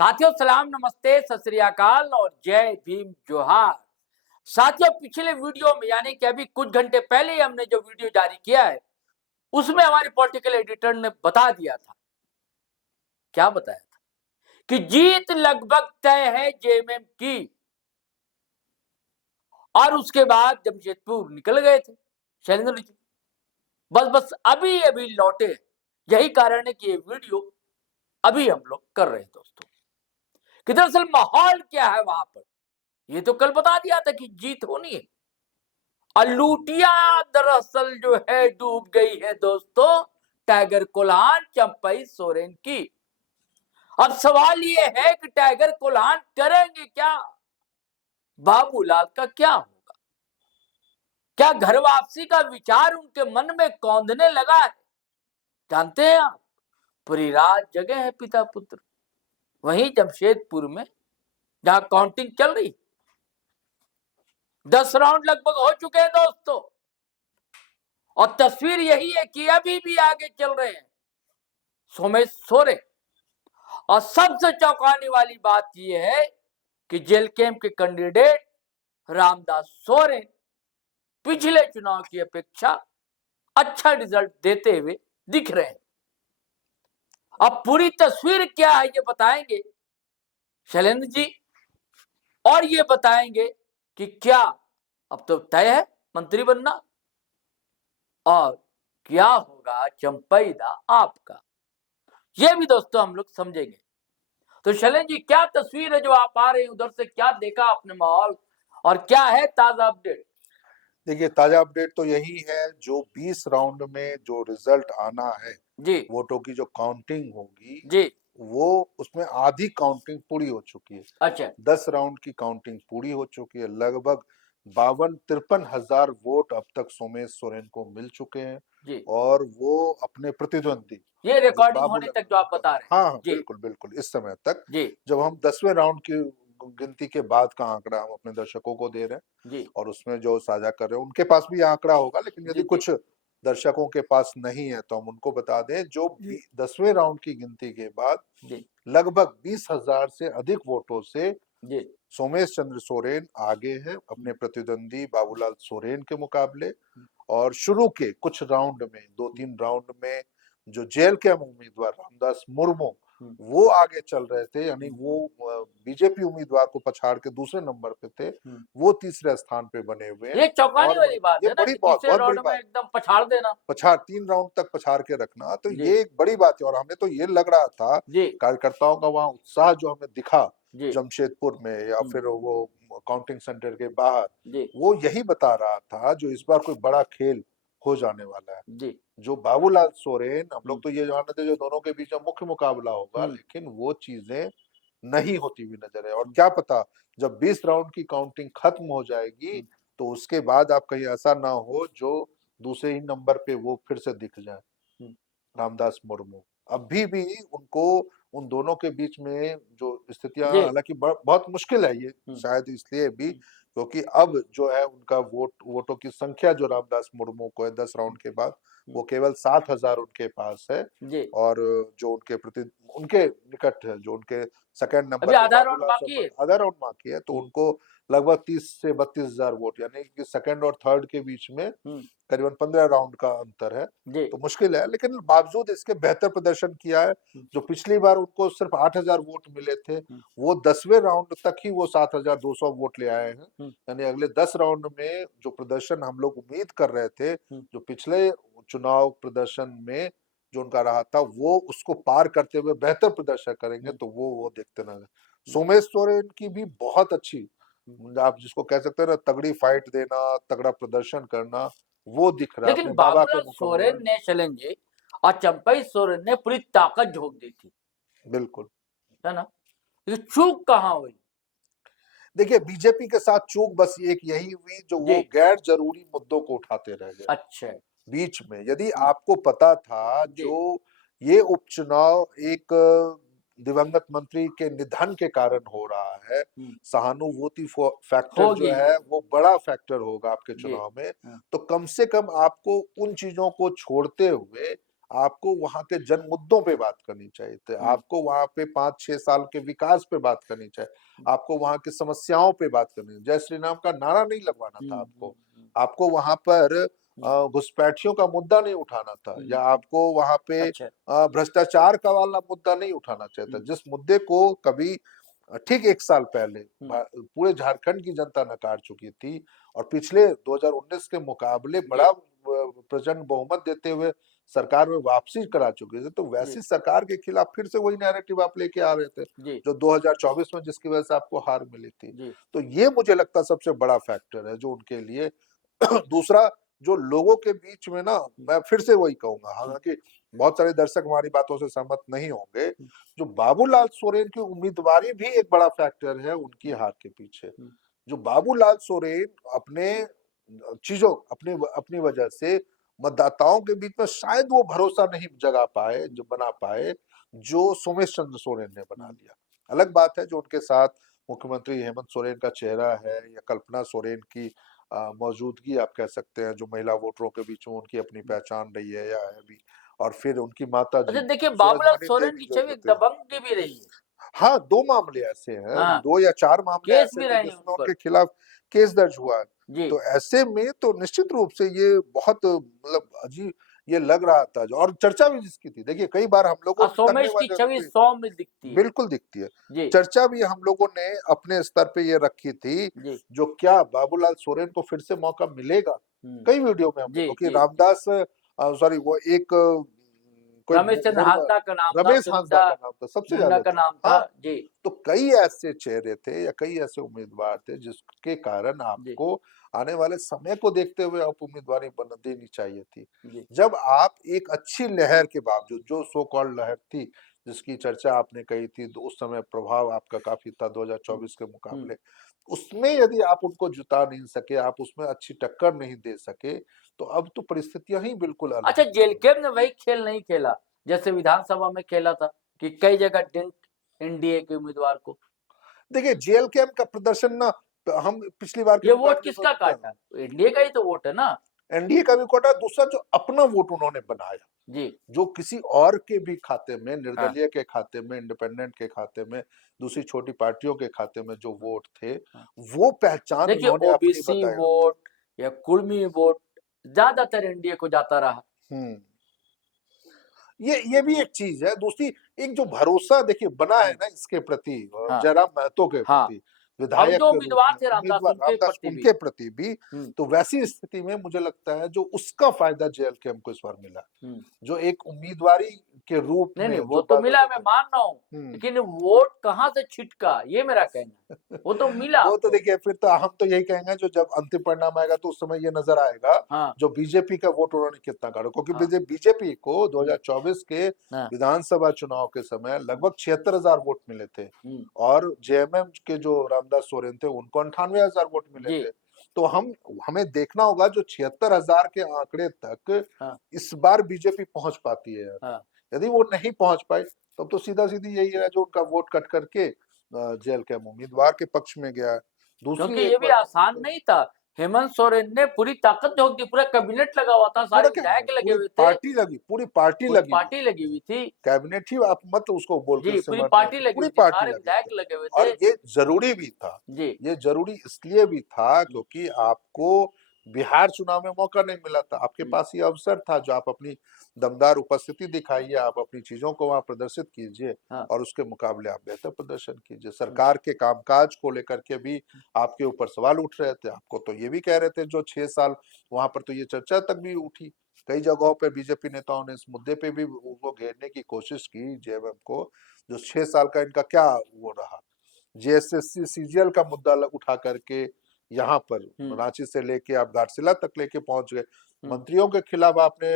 साथियों सलाम, नमस्ते, सत श्री अकाल और जय भीम जोहार। साथियों पिछले वीडियो में यानी कि अभी कुछ घंटे पहले ही हमने जो वीडियो जारी किया है उसमें हमारे पॉलिटिकल एडिटर ने बता दिया था, क्या बताया था कि जीत लगभग तय है जेएमएम की। और उसके बाद जमशेदपुर निकल गए थे शैलेंद्र जी, बस अभी अभी लौटे। यही कारण है कि ये वीडियो अभी हम लोग कर रहे हैं दोस्तों कि दरअसल माहौल क्या है वहां पर। ये तो कल बता दिया था कि जीत होनी है और लूटिया दरअसल जो है डूब गई है दोस्तों टाइगर कोल्हान चंपई सोरेन की। अब सवाल ये है कि टाइगर कोल्हान करेंगे क्या, बाबूलाल का क्या होगा, क्या घर वापसी का विचार उनके मन में कौंधने लगा है। जानते हैं आप, पूरी रात जगे हैं पिता पुत्र वहीं जमशेदपुर में जहां काउंटिंग चल रही। 10 राउंड लगभग हो चुके हैं दोस्तों और तस्वीर यही है कि अभी भी आगे चल रहे हैं सोमेश सोरेन। और सबसे चौंकाने वाली बात यह है कि जेल कैंप के कैंडिडेट रामदास सोरेन पिछले चुनाव की अपेक्षा अच्छा रिजल्ट देते हुए दिख रहे हैं। अब पूरी तस्वीर क्या है ये बताएंगे शैलेंद्र जी, और ये बताएंगे कि क्या अब तो तय है मंत्री बनना और क्या होगा चंपई दा आपका, ये भी दोस्तों हम लोग समझेंगे। तो शैलेंद्र जी, क्या तस्वीर है जो आप आ रहे हैं उधर से, क्या देखा आपने माहौल और क्या है ताजा अपडेट? देखिए, ताजा अपडेट तो यही है, जो 20 राउंड में जो रिजल्ट आना है, जी वोटों की जो काउंटिंग होगी, जी, वो उसमें आधी काउंटिंग पूरी हो चुकी है। अच्छा 10 राउंड की काउंटिंग पूरी हो चुकी है। लगभग 52-53 हजार वोट अब तक सोमेश सोरेन को मिल चुके हैं जी, और वो अपने प्रतिद्वंदी ये जो रिकॉर्डिंग होने बाबूलाल, तक जो आप बता रहे हैं। हाँ हाँ, जी बिल्कुल बिल्कुल, इस समय तक जी जब हम 10वें राउंड की गिनती के बाद का आंकड़ा हम अपने दर्शकों को दे रहे हैं जी और उसमें जो साझा कर रहे हैं उनके पास भी ये आंकड़ा होगा, लेकिन जी यदि जी कुछ दर्शकों के पास नहीं है तो हम उनको बता दें। जो 10वें राउंड की गिनती के बाद जी लगभग 20,000 से अधिक वोटों से जी सोमेश चंद्र सोरेन आगे हैं अपने प्रतिद्वंदी बाबूलाल सोरेन के मुकाबले। और शुरू के कुछ राउंड में, 2-3 राउंड में, जो जेल के उम्मीदवार रामदास मुर्मू वो आगे चल रहे थे, यानी वो बीजेपी उम्मीदवार को पछाड़ के दूसरे नंबर पे थे, वो तीसरे स्थान पे बने हुए हैं। ये चौंकाने और वाली बात ये है ना बड़ी कि बहुत तीसरे बहुत बड़ी राउंड में बात, एकदम पछाड़ देना। पछाड़ 3 राउंड तक पछाड़ के रखना, तो जी ये एक बड़ी बात है। और हमें तो ये लग रहा था, जी कार्यकर्ताओं का वहां उत्साह जो हमें दिखा जी जमशेदपुर में या फिर वो काउंटिंग सेंटर के बाहर, जी वो यही बता रहा था जो इस बार कोई बड़ा खेल हो जाने वाला है। जी जो बाबूलाल सोरेन, हम लोग तो ये जानते थे जो दोनों के बीच में मुख्य मुकाबला होगा, हम्म, लेकिन वो चीजें नहीं होती हुई नजर है। और क्या पता, जब 20 राउंड की काउंटिंग खत्म हो जाएगी तो उसके बाद आप कहीं ऐसा ना हो जो दूसरे ही नंबर पे वो फिर से दिख जाए हम्म, रामदास मुर्मू। अभी भी उनको, उन दोनों के बीच में जो स्थितियां, जी हालांकि बहुत मुश्किल है ये, हम्म, शायद इसलिए भी क्योंकि अब जो है उनका वोटों की संख्या जो रामदास मुर्मू को है 10 राउंड के बाद, वो केवल 7,000 उनके पास है। जी और जो उनके निकट है, जो उनके सेकंड अभी नंबर पे आधा राउंड बाबूलाल बाकी है। सब आधा राउंड बाकी है, तो उनको लगभग 30 से 32,000 वोट, यानी कि सेकंड और थर्ड के बीच में हम्म, करीबन 15 राउंड का अंतर है। जी तो मुश्किल है, लेकिन बावजूद इसके बेहतर प्रदर्शन किया है। जो पिछली बार उनको सिर्फ 8,000 वोट मिले थे, वो 10वें राउंड तक ही वो 7,200 वोट ले आए हैं। यानी अगले 10 राउंड में जो प्रदर्शन हम लोग उम्मीद कर रहे थे, जो पिछले चुनाव प्रदर्शन में जो उनका रहा था, वो उसको पार करते हुए बेहतर प्रदर्शन करेंगे, तो वो देखते नजर। सोमेश सोरेन की भी बहुत अच्छी, आप जिसको कह सकते हैं ना, तगड़ी फाइट देना, तगड़ा प्रदर्शन करना, वो दिख रहा है लेकिन अपने बाबा के बाबूलाल मुकाबले। सोरेन ने शैलेंद्र जी और चंपई सोरेन ने पूरी ताकत झोंक दी थी, बिल्कुल। है ना। ये चूक कहाँ हुई? देखिए, बीजेपी के साथ चूक बस एक यही हुई, जो जी वो गैर जरूरी मुद्दों को उठाते रह गए अच्छा बीच में। यदि आपको पता था जी जो ये उपचुनाव एक दिवंगत मंत्री के निधन के कारण हो रहा है, सहानुभूति फैक्टर जो होगी है वो बड़ा फैक्टर होगा आपके जी चुनाव में, तो कम से कम आपको उन चीजों को छोड़ते हुए आपको वहां के जन मुद्दों पे बात करनी चाहिए थी, आपको वहां पे 5-6 साल के विकास पे बात करनी चाहिए, आपको वहां की समस्याओं पे बात करनी, जय श्री राम का नारा नहीं लगवाना था आपको, आपको वहां पर घुसपैठियों का मुद्दा नहीं उठाना था, या आपको वहां पे अच्छा भ्रष्टाचार का वाला मुद्दा नहीं उठाना चाहिए था, जिस मुद्दे को कभी ठीक 1 साल पहले पूरे झारखंड की जनता नकार चुकी थी और पिछले 2019 के मुकाबले बड़ा प्रचंड बहुमत देते हुए सरकार में वापसी करा चुके थे, तो वैसी सरकार के खिलाफ फिर से वही नैरेटिव आप लेके आ रहे थे जो 2024 में जिसकी वजह से आपको हार मिली थी। तो ये मुझे लगता है सबसे बड़ा फैक्टर है जो उनके लिए दूसरा जो लोगों के बीच में ना, मैं फिर से वही कहूंगा, हालांकि बहुत सारे दर्शक हमारी बातों से सहमत नहीं होंगे, जो बाबूलाल सोरेन की उम्मीदवारी भी एक बड़ा फैक्टर है उनकी हार के पीछे। जो बाबूलाल सोरेन अपने चीजों अपनी वजह से मतदाताओं के बीच में शायद वो भरोसा नहीं जगा पाए, जो बना पाए जो सोमेश चंद्र सोरेन ने बना लिया। अलग बात है जो उनके साथ मुख्यमंत्री हेमंत सोरेन का चेहरा है या कल्पना सोरेन की मौजूदगी आप कह सकते हैं, जो महिला वोटरों के बीच में उनकी अपनी पहचान रही है या है भी, और फिर उनकी माता जी अच्छा, देखिए बाबूलाल सूरजमणि सोरेन देवी की जो छवि होते हैं। दबंग की भी रही है। हाँ, 2 मामले ऐसे हैं, हाँ, 2 या 4 मामले केस ऐसे भी थे रहे हैं जिसमें उन पर। उनके खिलाफ केस दर्ज हुआ है। जी तो ऐसे में तो निश्चित रूप से ये बहुत मतलब अजीब ये लग रहा था, और चर्चा भी जिसकी थी, देखिए कई बार हम लोगों और ने करने सोमेश की वाले छवि होते, 100 में दिखती है। बिल्कुल दिखती है। जी चर्चा भी हम लोगों ने अपने स्तर पे ये रखी थी, जी जो क्या बाबूलाल सोरेन को फिर से मौका मिलेगा? कई वीडियो में हमने, जी क्योंकि जी रामदास सॉरी वो एक कोई रमेश चंद्र हांसदा का नाम था, रमेश हांसदा सुनीता का नाम था, सबसे मुंडा ज्यादा का था। नाम था। हाँ, जी तो कई ऐसे चेहरे थे या कई ऐसे उम्मीदवार थे जिसके कारण जी आपको आने वाले समय को देखते हुए आप उम्मीदवारी बन देनी चाहिए थी। जी जब आप एक अच्छी लहर के बावजूद, जो सो कॉल्ड लहर थी जिसकी चर्चा आपने कही थी, तो उस समय प्रभाव आपका काफी था 2024 के मुकाबले, उसमें यदि आप उनको जुटा नहीं सके, आप उसमें अच्छी टक्कर नहीं दे सके, तो अब तो परिस्थितियां ही बिल्कुल अलग अच्छा, हैं। जेलकेम ने वही खेल नहीं खेला जैसे विधानसभा में खेला था कि कई जगह डिंक एनडीए के उम्मीदवार को। देखिए जेल कैंप का प्रदर्शन ना, हम पिछली बार के ये वोट मुकाबले किसका में काटा? एनडीए का ही तो वोट है ना। एनडीए का भी कोटा, दूसरा जो अपना वोट उन्होंने बनाया, जी जो किसी और के भी खाते में, हाँ निर्दलीय के खाते में, इंडिपेंडेंट के खाते में, दूसरी छोटी पार्टियों के खाते में जो वोट थे, हाँ। वो पहचान देखिए उन्होंने अपनी ओबीसी बताई। वोट या कुर्मी वोट ज्यादातर एनडीए को जाता रहा। हम्म, ये भी एक चीज है। दूसरी एक जो भरोसा देखिए बना है ना इसके प्रति, हाँ जयराम महतो के हाँ, प्रति और विधायक जो के रूप उम्मीदवार में, थे रामदास उम्मीदवार उनके रामदास प्रति भी। उनके प्रति भी, हम्म तो वैसी स्थिति में मुझे लगता है जो उसका फायदा जेएलके को इस बार मिला, हम्म जो एक उम्मीदवारी के रूप नहीं में नहीं, वो जो तो मिला, मैं मान रहा हूँ, हम्म, लेकिन वोट कहाँ से छिटका ये मेरा कहना है। वो तो मिला वो तो आपको। देखिए फिर तो हम तो यही कहेंगे जो जब अंतिम परिणाम आएगा तो उस समय ये नजर आएगा हाँ जो बीजेपी का वोट उन्होंने कितना काटा, क्योंकि हाँ बीजेपी को 2024 के हाँ विधानसभा चुनाव के समय लगभग 76,000 वोट मिले थे, हम्म, और जेएमएम के जो रामदास सोरेन थे उनको 98,000 वोट मिले जी थे। तो हमें देखना होगा जो 76,000 के आंकड़े तक हाँ इस बार बीजेपी पहुंच पाती है। हाँ, यदि वो नहीं पहुंच पाई तब तो सीधा सीधी यही है जो उनका वोट कट करके जेल के उम्मीदवार के पक्ष में गया है। दूसरी क्योंकि ये एक भी बात, आसान नहीं था। हेमंत सोरेन ने पूरी ताकत झोंक दी, पूरा कैबिनेट लगा हुआ था, पूरा सारे क्या विधायक लगे पूरी हुए थे, पार्टी लगी, पूरी पार्टी पूरी लगी हुई पार्टी लगी थी, हुई थी। कैबिनेट ही आप मत उसको बोल के जी उससे पूरी मरने पार्टी की, लगी पूरी हुई थी, पार्टी सारे लगी विधायक थी। लगे हुए और थे। ये जरूरी भी था, जी ये जरूरी इसलिए भी था क्योंकि आपको बिहार चुनाव में मौका नहीं मिला था, आपके पास ये अवसर था जो आप अपनी दमदार उपस्थिति दिखाइए, आप अपनी चीजों को वहां प्रदर्शित कीजिए हाँ और उसके मुकाबले आप बेहतर प्रदर्शन कीजिए। सरकार के कामकाज को लेकर के भी आपके ऊपर सवाल उठ रहे थे, आपको तो ये भी कह रहे थे जो 6 साल, वहां पर तो ये चर्चा तक भी उठी, कई जगहों पे बीजेपी नेताओं ने इस मुद्दे पे भी उनको घेरने की कोशिश की जेएमएम को, जो 6 साल का इनका क्या वो रहा। जेएसएससी सीजीएल का मुद्दा उठा करके यहाँ पर रांची से लेके आप घाटशिला तक लेके पहुंच गए, मंत्रियों के खिलाफ आपने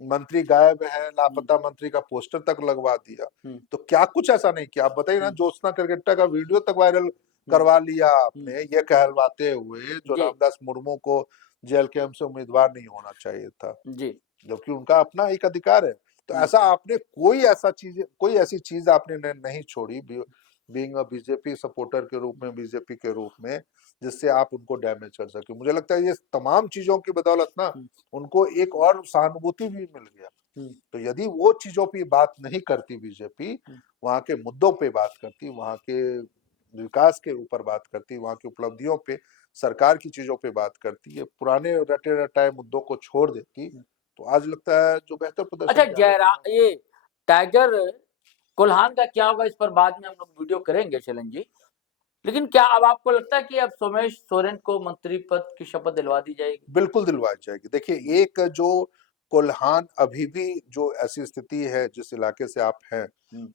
मंत्री गायब है, लापता मंत्री का पोस्टर तक लगवा दिया। तो क्या कुछ ऐसा नहीं किया? आप बताइए ना, ज्योत्सना करगट्टा का वीडियो तक वायरल करवा लिया आपने, ये कहलवाते हुए जो जी रामदास मुर्मू को जेल के से उम्मीदवार नहीं होना चाहिए था, जी जबकि उनका अपना एक अधिकार है। तो ऐसा आपने कोई ऐसी चीज आपने नहीं छोड़ी बीइंग अ बीजेपी सपोर्टर के रूप में, बीजेपी के रूप में, जिससे आप उनको डैमेज कर सके। मुझे लगता है ये तमाम चीजों की बदौलत ना उनको एक और सहानुभूति भी मिल गया। तो यदि वो चीजों पे बात नहीं करती बीजेपी, वहां के मुद्दों पे बात करती, वहां के विकास के ऊपर बात करती, वहां की उपलब्धियों पे, सरकार की चीजों पे बात करती, ये पुराने रटे रटाए मुद्दों को छोड़ देती, तो आज लगता है जो बेहतर प्रदर्शन अच्छा किया है। जयराम, ये टाइगर कोल्हान का क्या होगा इस पर बाद में हम लोग वीडियो करेंगे शैलेंद्र जी। लेकिन क्या अब आपको लगता है कि अब सोमेश सोरेन को मंत्री पद की शपथ दिलवा दी जाएगी? बिल्कुल दिलवाई जाएगी। देखिए, एक जो कोल्हान अभी भी जो ऐसी स्थिति है जिस इलाके से आप हैं,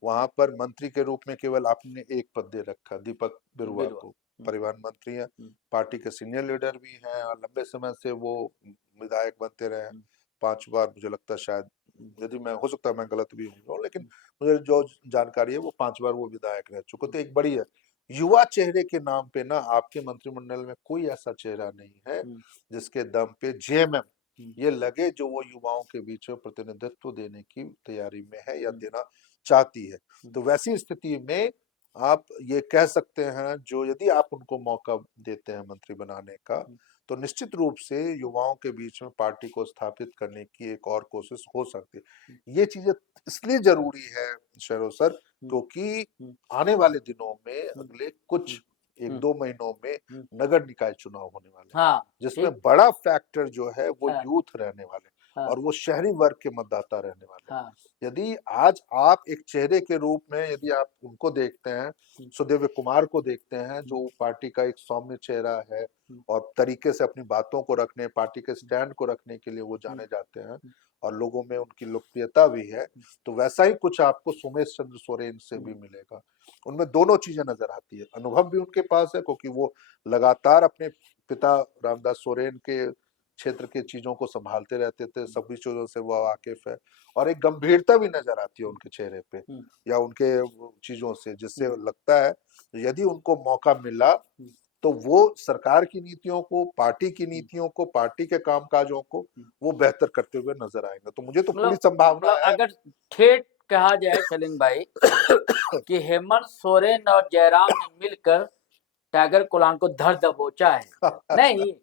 वहां पर मंत्री के रूप में केवल आपने एक पद दे रखा, दीपक बिरुवा को, परिवहन मंत्री है, पार्टी के सीनियर लीडर भी हैं और लंबे समय से वो विधायक बनते रहे हैं, 5 बार मुझे लगता है शायद, यदि मैं, हो सकता है मैं गलत भी हूँ, लेकिन मुझे जो जानकारी है वो 5 बार वो विधायक रह चुके, तो एक बड़ी है। युवा चेहरे के नाम पे ना आपके मंत्रिमंडल में कोई ऐसा चेहरा नहीं है जिसके दम पे जेएमएम ये लगे जो वो युवाओं के बीच में प्रतिनिधित्व देने की तैयारी में है या देना चाहती है। तो वैसी स्थिति में आप ये कह सकते हैं, जो यदि आप उनको मौका देते हैं मंत्री बनाने का, तो निश्चित रूप से युवाओं के बीच में पार्टी को स्थापित करने की एक और कोशिश हो सकती है। ये चीजें इसलिए जरूरी है शेरो सर, क्योंकि आने वाले दिनों में, अगले कुछ 1-2 महीनों में नगर निकाय चुनाव होने वाले हैं, जिसमें बड़ा फैक्टर जो है वो यूथ रहने वाले और वो शहरी वर्ग के मतदाता रहने वाले। यदि आज आप एक चेहरे के रूप में यदि आप उनको देखते हैं, सुदेव कुमार को देखते हैं, जो पार्टी का एक सौम्य चेहरा है और तरीके से अपनी बातों को रखने, पार्टी के स्टैंड को रखने के लिए वो जाने जाते हैं और लोगों में उनकी लोकप्रियता भी है, तो वैसा ही कुछ आपको सोमेश चंद्र सोरेन से भी मिलेगा। उनमें दोनों चीजें नजर आती है, अनुभव भी उनके पास है क्योंकि वो लगातार अपने पिता रामदास सोरेन के क्षेत्र के चीजों को संभालते रहते थे, सभी चीजों से वो वाकिफ है, और एक गंभीरता भी नजर आती है उनके चेहरे पे या उनके चीजों से, जिससे लगता है यदि उनको मौका मिला तो वो सरकार की नीतियों को, पार्टी की नीतियों को, पार्टी के कामकाजों को वो बेहतर करते हुए नजर आएंगे। तो मुझे तो पूरी संभावना है। अगर ठेठ कहा जाए शैलेंद्र भाई कि हेमंत सोरेन और जयराम ने मिलकर टाइगर कोल्हान को धर दबोचा है, नहीं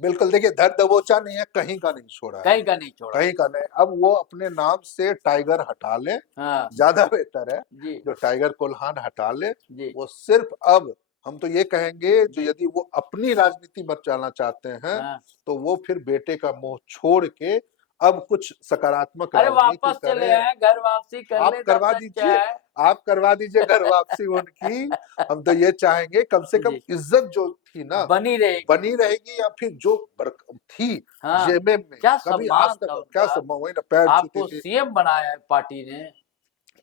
बिल्कुल, देखिए धर दबोचा नहीं है, कहीं का नहीं छोड़ा, कहीं का नहीं छोड़ा, कहीं का नहीं। अब वो अपने नाम से टाइगर हटा ले, ज्यादा बेहतर है, जो टाइगर कोल्हान हटा ले, वो सिर्फ अब हम तो ये कहेंगे, जो यदि वो अपनी राजनीति बचाना चाहते हैं तो वो फिर बेटे का मोह छोड़ के अब कुछ सकारात्मक राजनीति चले आए, घर वापसी कर आप करवा दीजिए, आप करवा दीजिए घर वापसी उनकी। हम तो ये चाहेंगे कम से कम इज्जत जो थी ना बनी रहेगी या फिर जो थी जेएमएम में, क्या कभी आज तक क्या सम्मान, वही ना, पैर आपको सीएम बनाया है पार्टी ने,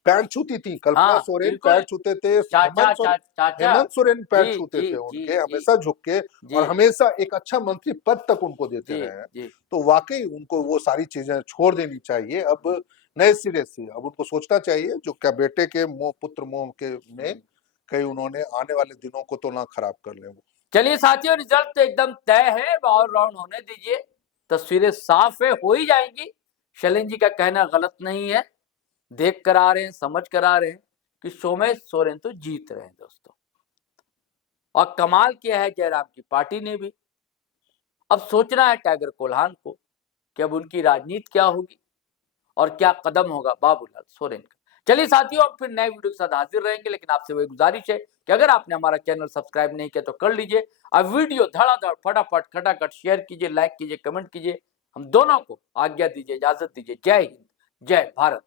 पैर छूती थी कल्पना सोरेन, पैर छूते थे हेमंत सोरेन, पैर छूते थे उनके, हमेशा झुक के, और हमेशा एक अच्छा मंत्री पद तक उनको देते रहे हैं। तो वाकई उनको वो सारी चीजें छोड़ देनी चाहिए अब नए सिरे से। अब उनको सोचना चाहिए जो क्या बेटे के मोह, पुत्र मोह के में कहीं उन्होंने आने वाले दिनों को तो ना खराब कर ले। वो चलिए साथियों, रिजल्ट तो एकदम तय है, और राउंड होने दीजिए, तस्वीरें साफ है, हो ही जाएंगी। शैलेंद्र जी का कहना गलत नहीं है, देख कर आ रहे हैं, समझ कर आ रहे हैं कि सोमेश सोरेन तो जीत रहे हैं दोस्तों। और कमाल किया है जयराम की पार्टी ने भी। अब सोचना है टाइगर कोल्हान को कि अब उनकी राजनीति क्या होगी और क्या कदम होगा बाबूलाल सोरेन का। चलिए साथियों, अब फिर नए वीडियो के साथ हाजिर रहेंगे, लेकिन आपसे वही गुजारिश है कि अगर आपने हमारा चैनल सब्सक्राइब नहीं किया तो कर लीजिए। अब वीडियो धड़ाधड़ फटाफट खटाखट शेयर कीजिए, लाइक कीजिए, कमेंट कीजिए। हम दोनों को आज्ञा दीजिए, इजाजत दीजिए। जय हिंद, जय भारत।